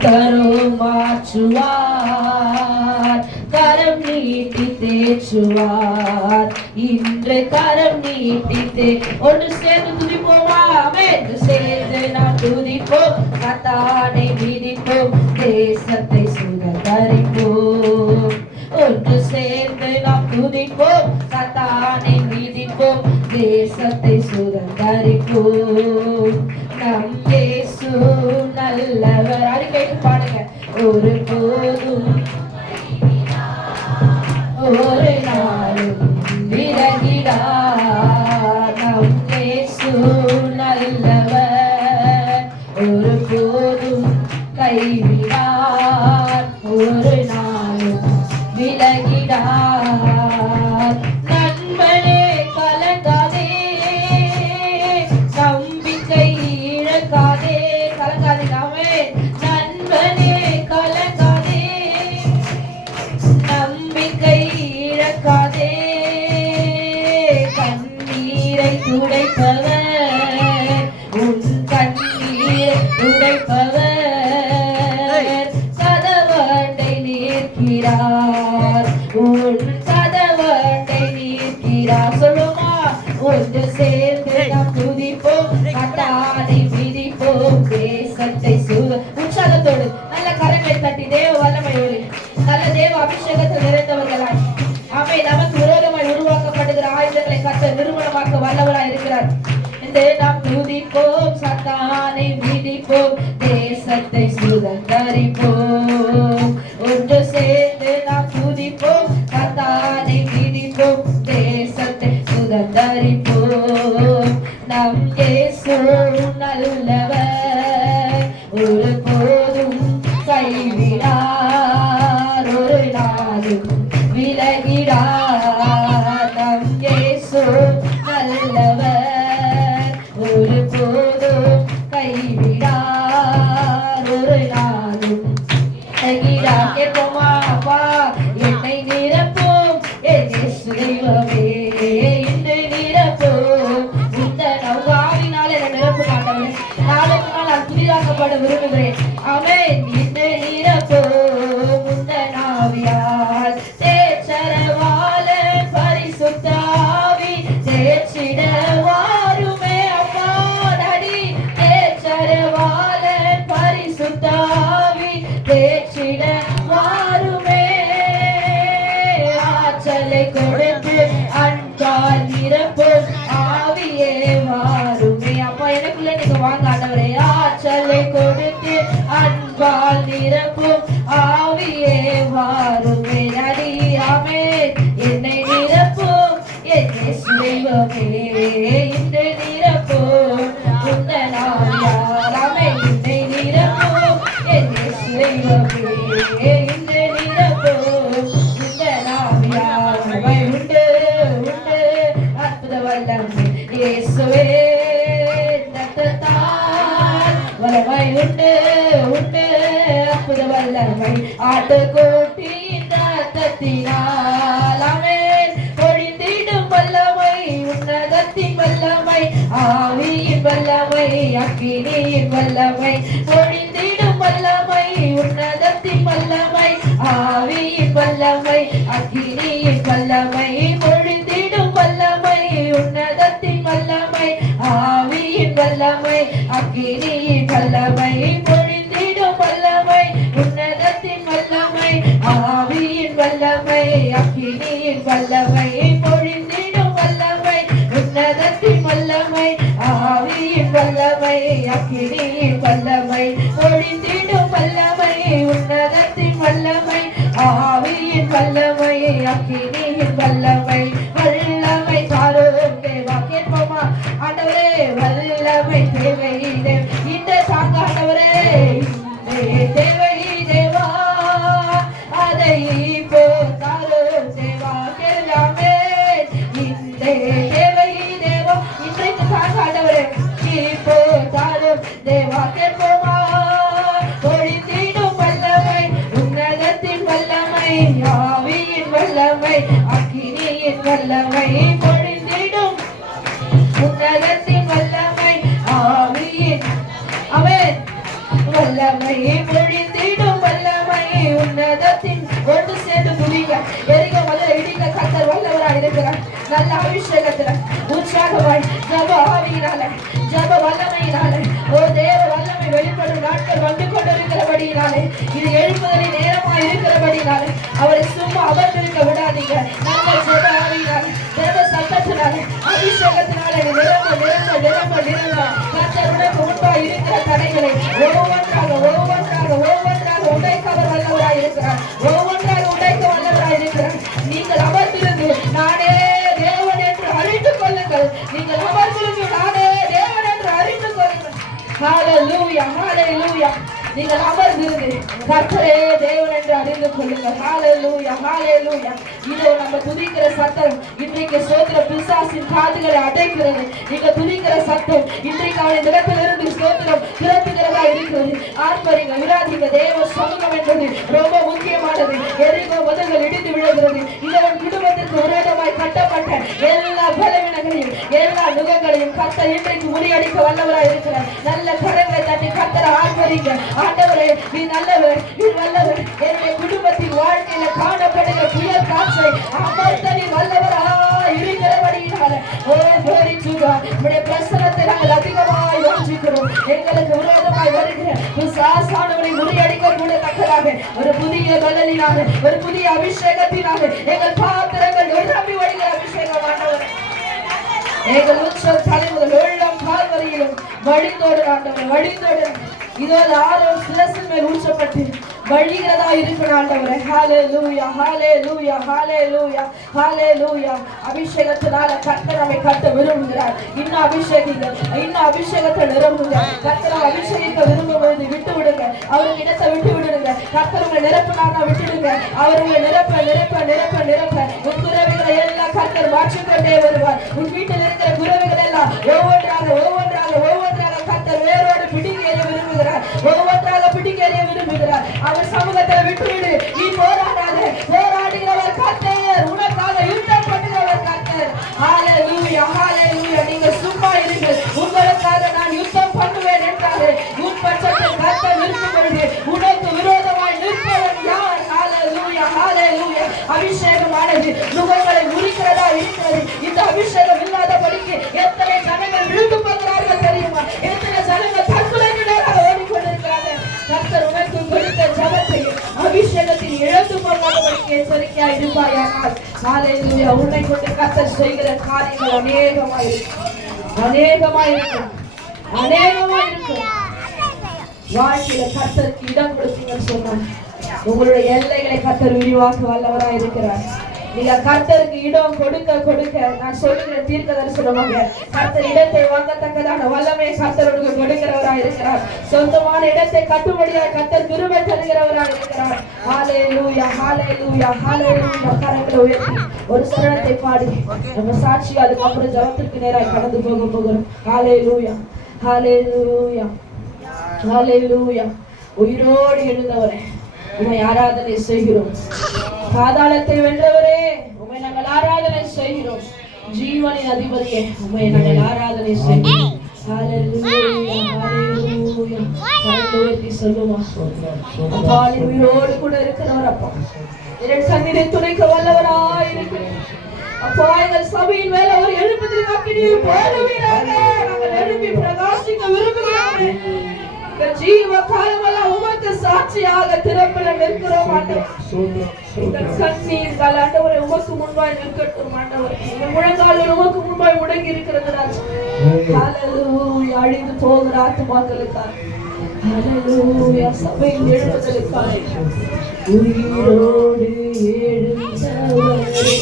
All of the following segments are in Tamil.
கரம் மாற்றுவார், கரம் நீட்டி தேற்றுவார். இன்று கரம் நீட்டித்தே ஒன்று சேர்ந்து துதிப்போமா? என்று சேர்ந்து நாம் துதிப்போம், கத்தானை மிதிப்போம், தேசத்தை சுதந்தரிப்போம். ஒன்று சேர்ந்து நாம் துதிப்போம், கத்தானை மிதிப்போம், தேசத்தை சுதந்தரிப்போம். நம் இயேசு நல்லவர். அடிக்கடி பாடுங்க. ஒரு போதும் ஒரு நாளும் விலகிடார். நம் இயேசு நல்லவர், ஒரு போதும் கைவிடார், ஒரு நாளும் விலகிடார். நண்பனே கலங்காதே, நம்பிக்கை இழக்காதே. கலங்காதே நாமே. நண்பனே கலங்காதே, நம்பிக்கை இழக்காதே. கண்ணீரை துடைப்பவர், உன் கண்ணீரை துடைப்பவர் கதவண்டை நிற்கிறார், உன் கதவண்டை நிற்கிறார். சொல்லுமா? ஒன்று சேர்ந்து நாம் துதிப்போம், கத்தானை மிதிப்போம், தேசத்தை உற்சாகத்தோடு நல்ல கரங்களை தட்டி தேவ வல்லமையோடு நல்ல தேவ அபிஷேகத்தில் நிறைந்தவர்களாய் அவை நமக்கு விரோதமாய் உருவாக்கப்படுகிற ஆயுதங்களை கத்த நிறுவனமாக்க வல்லவராய் இருக்கிறார். இந்த நாம் துதிப்போம், சத்தானை மிதிப்போம், தேசத்தை சுதந்தரிப்போம். ஒன்று சேர்ந்து நாம் துதிப்போம், சத்தானை மிதிப்போம், தேசத்தை சுதந்தரிப்போம். நம் இயேசு நல்லவர், ஒரு போதும் கைவிடார், ஒரு நாளும் விலகிடார். நம் இயேசு நல்லவர், ஒரு போதும் கைவிடார், ஒரு நாளும் விலகிடார். கேட்போமா? அப்பா என்னை நிரப்பும், என் இயேசு தெய்வமே இன்று நிரப்பும். இந்த நௌகாவினால் என்னை நிரப்பு ஆண்டவரே. நாளுக்கு நாள் நான் புதிதாக்கப்பட விரும்புகிறேன். ஆமென். இன்று நிரப்பும் இந்த நாவியால் தேற்றரவால பரிசுத்த ஆவி தேற்றிட வாருமே. அப்பா நடி தேற்றரவால பரிசுத்த ஆவி தேற்றிட வாருமே. ஆற்றலை கொடுத்து அன்பால் நிரப்பும் ஆவியே வாருமே. அப்பா எனக்குள்ள நீங்க வாங்க ஆண்டவரே. ஆற்றலை கொடுத்து அன்பால் நிரப்பும் ஆவியே வாருமே. நடி ஆமென். என்னை நிரப்பும், என் இயேசு தெய்வமே இன்று நிரப்பும் உந்த நாவியால். ஆமென். என்னை நிரப்பும், என் இயேசு தெய்வமே இன்று நிரப்பும் உந்த நாவியால். உண்டு உண்டு அற்புத வல்லமை இயேசுவே ரத்தத்தால். வல்லமை உண்டு உண்டு அற்புத வல்லமை ஆட்டுக்குட்டியின் ரத்தத்தினால். ஆமென். பொழிந்திடும் வல்லமை உன்னதத்தின் வல்லமை, ஆவியின் வல்லமை, அக்கினியின் வல்லமை. பொழிந்திடும் வல்லமை உன்னதத்தின் வல்லமை, ஆவியின் வல்லமை, அக்கினியின் வல்லமை. பொழிந்திடும் வல்லமை உன்னதத்தின் வல்லமை, ஆவியின் வல்லமை, அக்கினியின் வல்லமை. பொழிந்திடும் வல்லமை உன்னதத்தின் வல்லமை, ஆவியின் வல்லமை, அக்கினியின் வல்லமை. பொழிந்திடும் வல்லமை உன்னதத்தின் வல்லமை, ஆவியின் வல்லமை, அக்கினியின் வல்லமை. பொழிந்திடும் வல்லமை உன்னதத்தின் வல்லமை, ஆவியின் வல்லமை, அக்கினியின் வல்லமை. வல்லமை தாரும் தேவா. கேட்போமா? ஆண்டவரே வல்லமை தேவை தேவ. இந்த சாங்க ஆண்டவரே தேவை தேவா, அதை இப்போ தாரும் தேவா. கேளாமே இந்த தேவை தேவா. இன்றைக்கு சாங்க ஆண்டவரே இப்போ தாரும் தேவா. கேட்போமா? பொழிந்திடும் வல்லமை உன்னதத்தின் வல்லமை, ஆவியின் வல்லமை, அக்கினியின் வல்லமை. பொழிந்திடும் உன்னதத்தின் வல்லமை, ஆவியின். ஆமென். வல்லமை பொழிந்து நல்ல அபிஷேகத்துல உற்சாகமாய் ஜப ஆவியினால ஜப வல்லமையினாலே ஓ தேவ வல்லமை வெளிப்படும் நாட்கள் வந்து கொண்டிருக்கிறபடியினாலே இது எழுப்புதலின் நேரமா இருக்கிறபடினாலே அவரை சும்மா அமர்ந்திருக்க விடாதீங்க. நல்ல ஜப ஆவியினாலே தேவ சத்தத்தினாலே அபிஷேகத்தினாலே நிரம்ப நிரம்ப நிரம்ப நிரம்ப கர்த்தருடைய முன்பாய் இருக்கிற தடைகளை ஒவ்வொன்றாக ஒவ்வொன்றாக ஒவ்வொன்றாக உடைக்கவர் வல்லவராய் இருக்கிறார். ஒவ்வொன்றாக உடைக்க வல்லவராய் இருக்கிறார். நீங்கள் அமர்ந்திருந்து நானே தேவன் என்று அறிந்து கொள்ளுங்கள். நீங்கள் அமர்ந்திருந்து நானே தேவன் என்று அறிந்து கொள்ளுங்கள். ஹalleluya ஹalleluya. நீங்கள் அமர்ந்திருந்து கர்த்தரே தேவன் என்று அறிந்து கொள்ளுங்கள். ஹalleluya ஹalleluya. இதோ நம்ம துதிக்கிற சத்தம் இன்றைக்கு ஸ்தோத்திர பிசாசின் காதுகளை அடைக்கிறது. நீங்க துதிக்கிற சத்தம் இன்றைக்கு அவன் இடத்திலிருந்து ஸ்தோத்திரம் திறத்துகிறதா இருக்கிறது. ஆர்ப்பரிங்க விராதிங்க. தேவ சமூகம் என்பது ரொம்ப முக்கியமானது. எரிகோ முதல்கள் இடிந்து விழுகிறது. இதன் குடும்பத்திற்கு விரோதமாய் கட்டப்பட்ட எல்லா பலவீனங்களையும் எல்லா நுகங்களையும் கர்த்தர் இன்றைக்கு முறியடிக்க வல்லவராய் இருக்கிறார். நல்ல கரங்களை தட்டி கர்த்தரை ஆர்ப்பரிங்க. ஆண்டவரே நீ நல்லவர், நீ வல்லவர். என்னுடைய குடும்பத்தின் வாழ்க்கையில காணப்படுகிற புயல் காற்றை அமர்த்த நீ வல்லவரா இருக்கிறபடியினால உடைய பிரசனத்தை நாங்கள் அதிகமாய் வாஞ்சிக்கிறோம். எங்களுக்கு விரோதமாய் வருகிற சாசானவனை முறியடிக்க கூட தக்கதாக ஒரு புதிய பலனினாக ஒரு புதிய அபிஷேகத்தினாக எங்கள் பாத்திரங்கள் நிரம்பி வழிகிற அபிஷேகம் ஆண்டவர் எங்கள் உச்சம் தலைமுதல் உள்ளம் கால்வரையிலும் வழிந்தோடு ஆண்டவர் வழிந்தோடு இதோ ஆரோன் சிரசின் மேல் ஊற்றப்பட்டு வழிகிறதா இருக்கிற ஆண்டவரே. ஹalleluya ஹalleluya ஹalleluya ஹalleluya. அபிஷேகத்தினால கர்த்தர் நம்மை கட்ட விரும்புகிறார். இன்னும் அபிஷேகிங்க, இன்னும் அபிஷேகத்தை நிரம்புங்க. கர்த்தரை அபிஷேகிக்க விரும்பும்போது விட்டு விடுங்க. அவருக்கு இடத்தை விட்டு விடுங்க. கர்த்தர் உங்களை நிரப்பினார்னா விட்டுடுங்க. அவர் உங்களை நிரப்ப நிரப்ப நிரப்ப நிரப்ப உன் குறைவுகளை எல்லாம் கர்த்தர் மாற்றிக்கொண்டே வருவார். உன் வீட்டில் இருக்கிற குறைவுகள் எல்லாம் ஒவ்வொன்றாக ஒவ்வொன்றாக ஒவ்வொன்றாக கர்த்தர் வேரோடு பிடிக்க விரும்புகிறார். ஒவ்வொன்றாக பிடிக்க விரும்புகிறார். அவர் சமூகத்தை விட்டுவிடு. நீ போராடாத. போராடுகிறவர் கர்த்தர். உனக்காக யுத்தம் பண்ணுகிறவர் கர்த்தர். ஹalleluya ஹalleluya. நீங்க சும்மா இருங்கள். உங்களுக்காக நான் யுத்தம் பண்ணுவேன் என்றாரு. உன் பட்சத்தில் கர்த்தர் நிற்கும் பொழுது உனக்கு விரோதமாய் நிற்பவன் யார்? ஹalleluya ஹalleluya. அபிஷேகமானது நுகங்களை முறிக்கிறதா இருக்கிறது. இந்த அபிஷேகம் இல்லாதபடிக்கு எத்தனை ஜனங்கள் விழுந்து போகிறார்கள் தெரியுமா? எத்தனை ஜனங்கள் தற்கொலைக்கு நேராக ஓடிக்கொண்டிருக்கிறார்கள். கர்த்தர் உனக்கு கொடுத்த ஜபத்தை அபிஷேகத்தில் இழந்து போகாதபடிக்கு எச்சரிக்கையா இருப்பாயானால் ஹalleluya. உன்னை கொண்டு கர்த்தர் செய்கிற காரியங்கள் அநேகமாயிருக்கும் அநேகமாயிருக்கும் அநேகமாயிருக்கும். வாழ்க்கையில கர்த்தருக்கு இடம் கொடுத்தீங்கன்னு சொன்னார். உங்களுடைய எல்லைகளை கர்த்தர் விரிவாக்க வல்லவராய் இருக்கிறார். நீங்க கர்த்தருக்கு இடம் கொடுக்க கொடுக்க நான் சொல்லுகிற தீர்க்க தரிசனமாக கர்த்தர் இடத்தை வாங்கத்தக்கதான வல்லமையை கர்த்தருக்கு கொடுக்கிறவராய் இருக்கிறார். சொந்தமான இடத்தை கட்டும்படியாய் கர்த்தர் கிருபை தருகிறவராய் இருக்கிறார். ஹalleluya ஹalleluya ஹalleluya. கரங்களை உயர்த்தி ஒரு சரணத்தை பாடி நம்ம சாட்சி அதுக்கப்புறம் ஜெபத்திற்கு நேராக கடந்து போகிறோம். ஹalleluya ஹalleluya ஹalleluya. உயிரோடு எழுந்தவரே உம்மை ஆராதனை செய்கிறோம். பாதாளத்தை வென்றவரே உம்மை நாங்கள் ஆராதனை செய்கிறோம். ஜீவனின் அதிபதியே உம்மை நாங்கள் ஆராதனை செய்கிறோம். ஹalleluya ஹalleluya. கரங்களை சொல்லுமா அப்பா நீ உயிரோடு கூட இருக்கிறவர். அப்பா என் கண்ணீரை துடைக்க வல்லவராய் இருக்கிறீர். அப்பா எங்கள் சபையின் மேல ஒரு எழுப்புதல் அக்கினியை போடுவீராக. நாங்கள் எழுப்பி பிரகாசிக்க விரும்புகிறோம். ஜீவ காலமெல்லாம் உமக்கு சாட்சியாக திறப்பில் நிற்கிறோம் ஆண்டவரே. கண்ணீர் ஆண்டவரே உமக்கு முன்பாய் நிற்கட்டும் ஆண்டவரே. எங்கள் முழங்கால்கள் உமக்கு முன்பாய் முடங்கி இருக்கிறது ராஜா. ஹalleluya. அழிந்து போகிற ஆத்துமாக்களுக்காக ஹalleluya. சபையின் எழுப்புதலுக்காக உயிரோடு எழுந்தவரே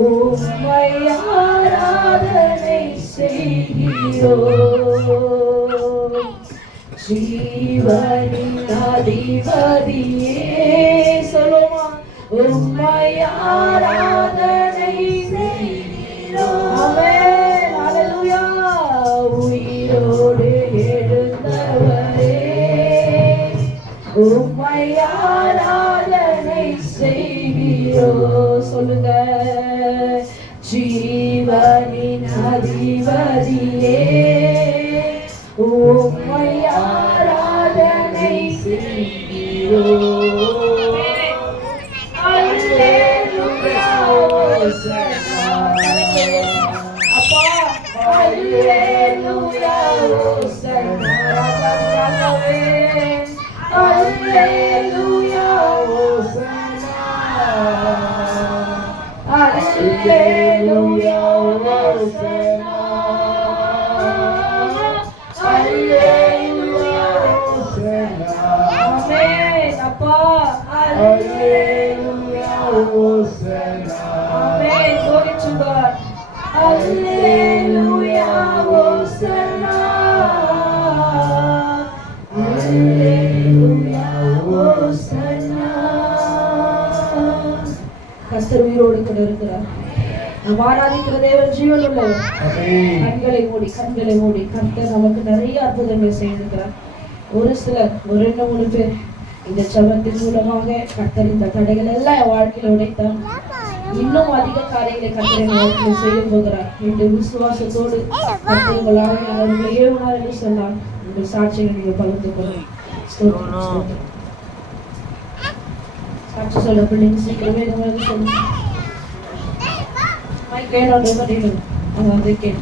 உம்மை ஆராதனை செய்கிறோம். ஜீவனின் அதிபதியே சொல்லுமா உம்மை ஆராதனை செய்கிறோம். ஆமென் ஹalleluya. உயிரோடு எழுந்தவரே உம்மை ஆராதனை செய்கிறோம். சொல்லுங்க ஜீவனின் அதிபதியே உம்மை ஆராதனை செய்கிறோம். அல்லேலூயா. அல்லேலூயா ஹோசன்னா அல்லேலூயா ஹோசன்னா ஆமென் அப்பா அல்லேலூயா ஹோசன்னா ஆமென் glory to God அல்லேலூயா ஹோசன்னா அல்லேலூயா ஹோசன்னா கர்த்தர் உயிரோடு கூட இருக்கிறார். நாம் ஆராதிக்கிற தேவன் ஜீவன் உள்ளவர். கண்களை மூடி கர்த்தர் நமக்கு நிறைய அற்புதங்களை செய்திருக்கிறார். ஒரு சிலர் ஒரு 2-3 பேர் இந்த ஜெபத்தின் மூலமாக கர்த்தர் இந்த தடைகள் எல்லாம் என் வாழ்க்கையில உடைத்தார். இன்னும் அதிக காரியங்களை கர்த்தர் என் வாழ்க்கையில செய்ய போகிறார் என்று விசுவாசத்தோடு கர்த்தர் உங்கள் ஆவியில் அவர்களை ஏவுனார் என்று சொன்னார். உங்கள் சாட்சியை நீங்கள் பகிர்ந்து கொள்ளும். சாட்சி சொல்ல பிள்ளைங்க சீக்கிரமே சொல்லுங்க. மைக் வேணும், நான் வந்திருக்கேன்.